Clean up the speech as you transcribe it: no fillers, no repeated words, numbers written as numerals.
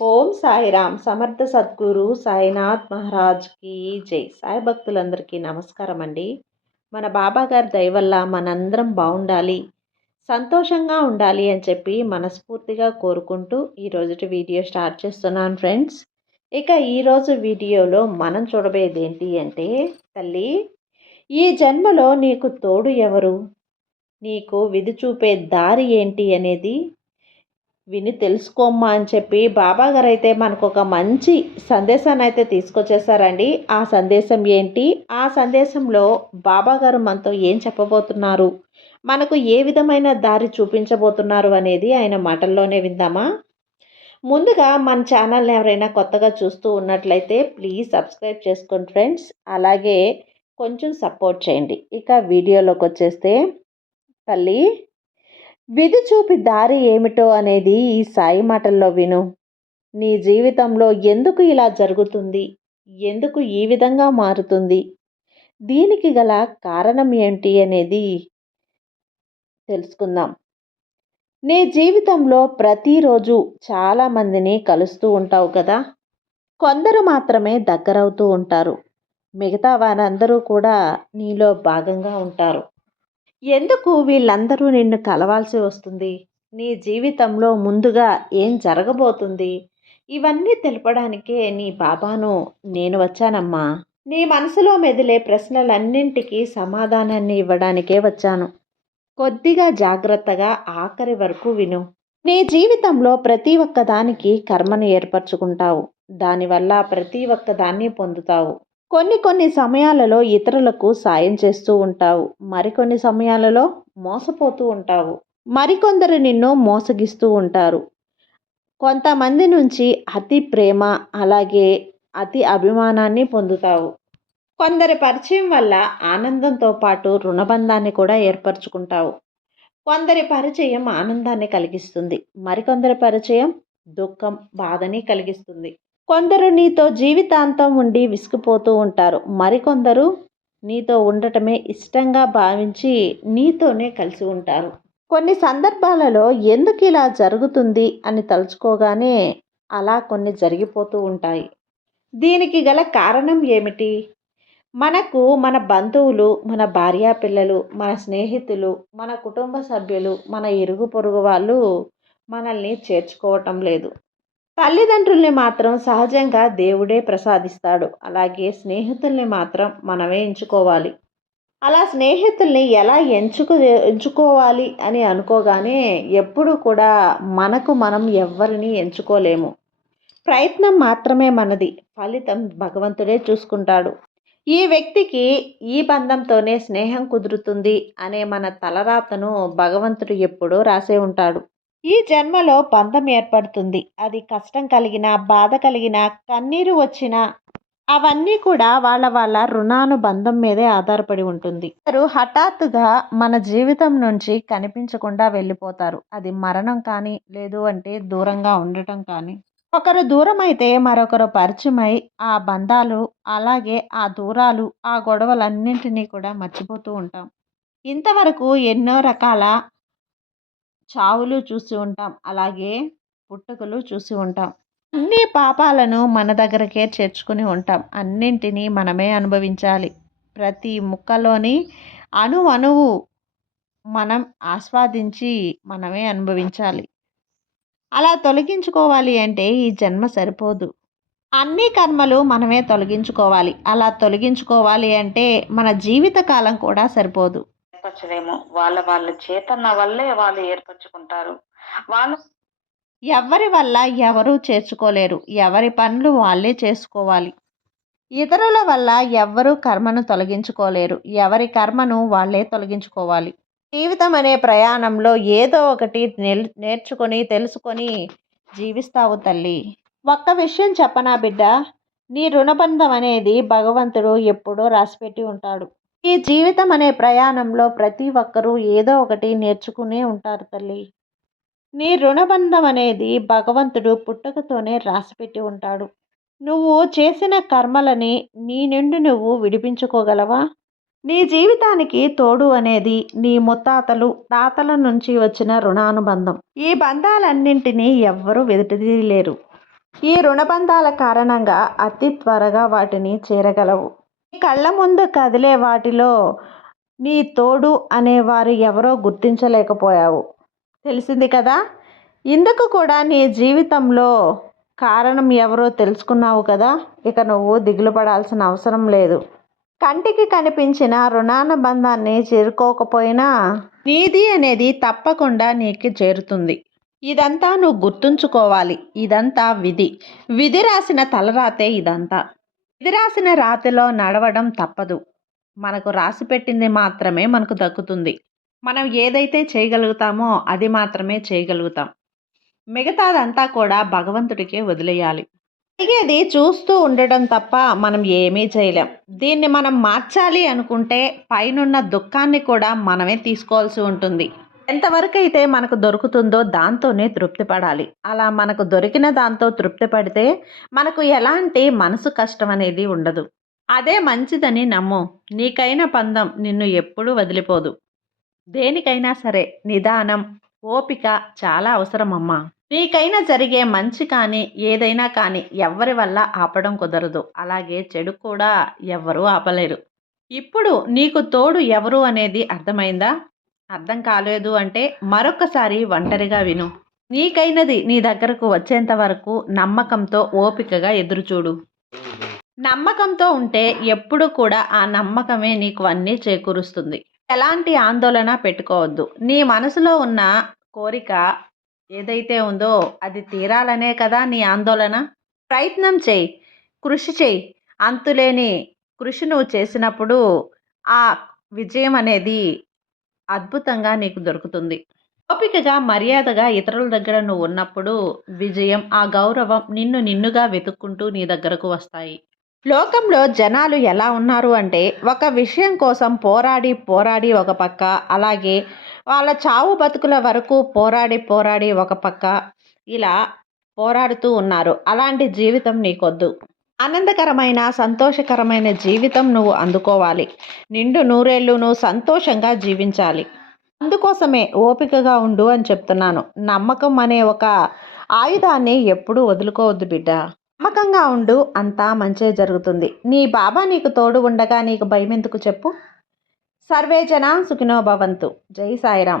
ఓం సాయిరామ్ సమర్థ సద్గురు సాయినాథ్ మహారాజ్కి జై. సాయి భక్తులందరికీ నమస్కారం అండి. మన బాబా గారి దయ వల్ల మనందరం బాగుండాలి, సంతోషంగా ఉండాలి అని చెప్పి మనస్ఫూర్తిగా కోరుకుంటూ ఈరోజు వీడియో స్టార్ట్ చేస్తున్నాను ఫ్రెండ్స్. ఇక ఈరోజు వీడియోలో మనం చూడబోయేది ఏంటి అంటే, తల్లి ఈ జన్మలో నీకు తోడు ఎవరు, నీకు విధి చూపే దారి ఏంటి అనేది విని తెలుసుకోమ్మా అని చెప్పి బాబాగారు అయితే మనకు ఒక మంచి సందేశాన్ని అయితే తీసుకొచ్చేసారండి. ఆ సందేశం ఏంటి, ఆ సందేశంలో బాబాగారు మనతో ఏం చెప్పబోతున్నారు, మనకు ఏ విధమైన దారి చూపించబోతున్నారు అనేది ఆయన మాటల్లోనే విందామా. ముందుగా మన ఛానల్ని ఎవరైనా కొత్తగా చూస్తూ ఉన్నట్లయితే ప్లీజ్ సబ్స్క్రైబ్ చేసుకోండి ఫ్రెండ్స్. అలాగే కొంచెం సపోర్ట్ చేయండి. ఇక వీడియోలోకి వచ్చేస్తే, తల్లి విధి చూపి దారి ఏమిటో అనేది ఈ సాయి మాటల్లో విను. నీ జీవితంలో ఎందుకు ఇలా జరుగుతుంది, ఎందుకు ఈ విధంగా మారుతుంది, దీనికి గల కారణం ఏంటి అనేది తెలుసుకుందాం. నీ జీవితంలో ప్రతిరోజు చాలామందిని కలుస్తూ ఉంటావు కదా. కొందరు మాత్రమే దగ్గరవుతూ ఉంటారు, మిగతా వారందరూ కూడా నీలో భాగంగా ఉంటారు. ఎందుకు వీళ్ళందరూ నిన్ను కలవాల్సి వస్తుంది, నీ జీవితంలో ముందుగా ఏం జరగబోతుంది, ఇవన్నీ తెలపడానికే నీ బాబాను నేను వచ్చానమ్మా. నీ మనసులో మెదిలే ప్రశ్నలన్నింటికీ సమాధానాన్ని ఇవ్వడానికే వచ్చాను. కొద్దిగా జాగ్రత్తగా ఆఖరి వరకు విను. నీ జీవితంలో ప్రతి ఒక్కదానికి కర్మను ఏర్పరచుకుంటావు, దానివల్ల ప్రతి ఒక్కదాన్ని పొందుతావు. కొన్ని సమయాలలో ఇతరులకు సాయం చేస్తూ ఉంటావు, మరికొన్ని సమయాలలో మోసపోతూ ఉంటావు. మరికొందరు నిన్ను మోసగిస్తూ ఉంటారు. కొంతమంది నుంచి అతి ప్రేమ, అలాగే అతి అభిమానాన్ని పొందుతావు. కొందరి పరిచయం వల్ల ఆనందంతో పాటు రుణబంధాన్ని కూడా ఏర్పరచుకుంటావు. కొందరి పరిచయం ఆనందాన్ని కలిగిస్తుంది, మరికొందరి పరిచయం దుఃఖం, బాధని కలిగిస్తుంది. కొందరు నీతో జీవితాంతం ఉండి విసిగిపోతూ ఉంటారు, మరికొందరు నీతో ఉండటమే ఇష్టంగా భావించి నీతోనే కలిసి ఉంటారు. కొన్ని సందర్భాలలో ఎందుకు ఇలా జరుగుతుంది అని తలుచుకోగానే అలా కొన్ని జరిగిపోతూ ఉంటాయి. దీనికి గల కారణం ఏమిటి? మనకు మన బంధువులు, మన భార్యా పిల్లలు, మన స్నేహితులు, మన కుటుంబ సభ్యులు, మన ఇరుగు పొరుగు వాళ్ళు మనల్ని చేర్చుకోవటం లేదు. తల్లిదండ్రుల్ని మాత్రం సహజంగా దేవుడే ప్రసాదిస్తాడు, అలాగే స్నేహితుల్ని మాత్రం మనమే ఎంచుకోవాలి. అలా స్నేహితుల్ని ఎలా ఎంచుకోవాలి అని అనుకోగానే ఎప్పుడు కూడా మనకు మనం ఎవ్వరిని ఎంచుకోలేము. ప్రయత్నం మాత్రమే మనది, ఫలితం భగవంతుడే చూసుకుంటాడు. ఈ వ్యక్తికి ఈ బంధంతోనే స్నేహం కుదురుతుంది అనే మన తలరాతను భగవంతుడు ఎప్పుడూ రాసే ఉంటాడు. ఈ జన్మలో బంధం ఏర్పడుతుంది, అది కష్టం కలిగిన, బాధ కలిగిన, కన్నీరు వచ్చిన అవన్నీ కూడా వాళ్ళ రుణానుబంధం మీదే ఆధారపడి ఉంటుంది. హఠాత్తుగా మన జీవితం నుంచి కనిపించకుండా వెళ్ళిపోతారు. అది మరణం కానీ, లేదు అంటే దూరంగా ఉండటం కానీ. ఒకరు దూరం అయితే మరొకరు పరిచయమై ఆ బంధాలు, అలాగే ఆ దూరాలు, ఆ గొడవలన్నింటినీ కూడా మర్చిపోతూ ఉంటాం. ఇంతవరకు ఎన్నో రకాల చావులు చూసి ఉంటాం, అలాగే పుట్టుకలు చూసి ఉంటాం. అన్ని పాపాలను మన దగ్గరకే చేర్చుకుని ఉంటాం. అన్నింటినీ మనమే అనుభవించాలి. ప్రతి ముక్కలోని అణువు మనం ఆస్వాదించి మనమే అనుభవించాలి. అలా తొలగించుకోవాలి అంటే ఈ జన్మ సరిపోదు. అన్ని కర్మలు మనమే తొలగించుకోవాలి. అలా తొలగించుకోవాలి అంటే మన జీవిత కాలం కూడా సరిపోదు. ఏర్పరచలేము. వాళ్ళ చేతన వల్లే వాళ్ళు ఏర్పరచుకుంటారు. వాళ్ళు ఎవరి వల్ల ఎవరూ చేర్చుకోలేరు. ఎవరి పనులు వాళ్ళే చేసుకోవాలి. ఇతరుల వల్ల ఎవ్వరూ కర్మను తొలగించుకోలేరు. ఎవరి కర్మను వాళ్ళే తొలగించుకోవాలి. జీవితం అనే ప్రయాణంలో ఏదో ఒకటి నేర్చుకొని, తెలుసుకొని జీవిస్తావు తల్లి. ఒక్క విషయం చెప్పనా బిడ్డ, నీ రుణబంధం అనేది భగవంతుడు ఎప్పుడో రాసిపెట్టి ఉంటాడు. ఈ జీవితం అనే ప్రయాణంలో ప్రతి ఒక్కరూ ఏదో ఒకటి నేర్చుకునే ఉంటారు తల్లి. నీ రుణబంధం అనేది భగవంతుడు పుట్టుకతోనే రాసిపెట్టి ఉంటాడు. నువ్వు చేసిన కర్మలని నీ నుండి నువ్వు విడిపించుకోగలవా? నీ జీవితానికి తోడు అనేది నీ ముత్తాతలు, తాతల నుంచి వచ్చిన రుణానుబంధం. ఈ బంధాలన్నింటినీ ఎవ్వరూ వెదటదీయలేరు. ఈ రుణబంధాల కారణంగా అతి త్వరగా వాటిని చేరగలవు. నీ కళ్ళ ముందు కదిలే వాటిలో నీ తోడు అనేవారు ఎవరో గుర్తించలేకపోయావు. తెలిసింది కదా! ఇందుకు కూడా నీ జీవితంలో కారణం ఎవరో తెలుసుకున్నావు కదా! ఇక నువ్వు దిగులు పడాల్సిన అవసరం లేదు. కంటికి కనిపించిన రుణానుబంధాన్ని చేరుకోకపోయినా నీది అనేది తప్పకుండా నీకు చేరుతుంది. ఇదంతా నువ్వు గుర్తుంచుకోవాలి. ఇదంతా విధి. విధి రాసిన తలరాతే ఇదంతా. విధి రాసిన రాతిలో నడవడం తప్పదు. మనకు రాసి పెట్టింది మాత్రమే మనకు దక్కుతుంది. మనం ఏదైతే చేయగలుగుతామో అది మాత్రమే చేయగలుగుతాం. మిగతాదంతా కూడా భగవంతుడికే వదిలేయాలి. జరిగేది చూస్తూ ఉండడం తప్ప మనం ఏమీ చేయలేం. దీన్ని మనం మార్చాలి అనుకుంటే పైనున్న దుఃఖాన్ని కూడా మనమే తీసుకోవాల్సి ఉంటుంది. ఎంతవరకు అయితే మనకు దొరుకుతుందో దాంతోనే తృప్తి పడాలి. అలా మనకు దొరికిన దాంతో తృప్తి పడితే మనకు ఎలాంటి మనసు కష్టం అనేది ఉండదు. అదే మంచిదని నమ్ము. నీకైన పందెం నిన్ను ఎప్పుడూ వదిలిపోదు. దేనికైనా సరే నిదానం, ఓపిక చాలా అవసరమమ్మా. నీకైనా జరిగే మంచి కానీ ఏదైనా కానీ ఎవ్వరి వల్ల ఆపడం కుదరదు. అలాగే చెడు కూడా ఎవ్వరూ ఆపలేరు. ఇప్పుడు నీకు తోడు ఎవరు అనేది అర్థమైందా? అర్థం కాలేదు అంటే మరొకసారి ఒంటరిగా విను. నీకైనది నీ దగ్గరకు వచ్చేంత వరకు నమ్మకంతో ఓపికగా ఎదురుచూడు. నమ్మకంతో ఉంటే ఎప్పుడు కూడా ఆ నమ్మకమే నీకు అన్నీ చేకూరుస్తుంది. ఎలాంటి ఆందోళన పెట్టుకోవద్దు. నీ మనసులో ఉన్న కోరిక ఏదైతే ఉందో అది తీరాలనే కదా నీ ఆందోళన. ప్రయత్నం చేయి, కృషి చేయి. అంతులేని కృషి నువ్వు చేసినప్పుడు ఆ విజయం అనేది అద్భుతంగా నీకు దొరుకుతుంది. ఓపికగా మర్యాదగా ఇతరుల దగ్గర నువ్వు ఉన్నప్పుడు విజయం, ఆ గౌరవం నిన్నుగా వెతుక్కుంటూ నీ దగ్గరకు వస్తాయి. లోకంలో జనాలు ఎలా ఉన్నారు అంటే ఒక విషయం కోసం పోరాడి ఒక పక్క, అలాగే వాళ్ళ చావు బతుకుల వరకు పోరాడి ఒక పక్క ఇలా పోరాడుతూ ఉన్నారు. అలాంటి జీవితం నీకొద్దు. ఆనందకరమైన సంతోషకరమైన జీవితం నువ్వు అందుకోవాలి. నిండు నూరేళ్ళు నువ్వు సంతోషంగా జీవించాలి. అందుకోసమే ఓపికగా ఉండు అని చెప్తున్నాను. నమ్మకం అనే ఒక ఆయుధాన్ని ఎప్పుడూ వదులుకోవద్దు బిడ్డ. నమ్మకంగా ఉండు, అంతా మంచే జరుగుతుంది. నీ బాబా నీకు తోడు ఉండగా నీకు భయం ఎందుకు చెప్పు. సర్వే జన సుఖినో భవంతు. జై సాయిరాం.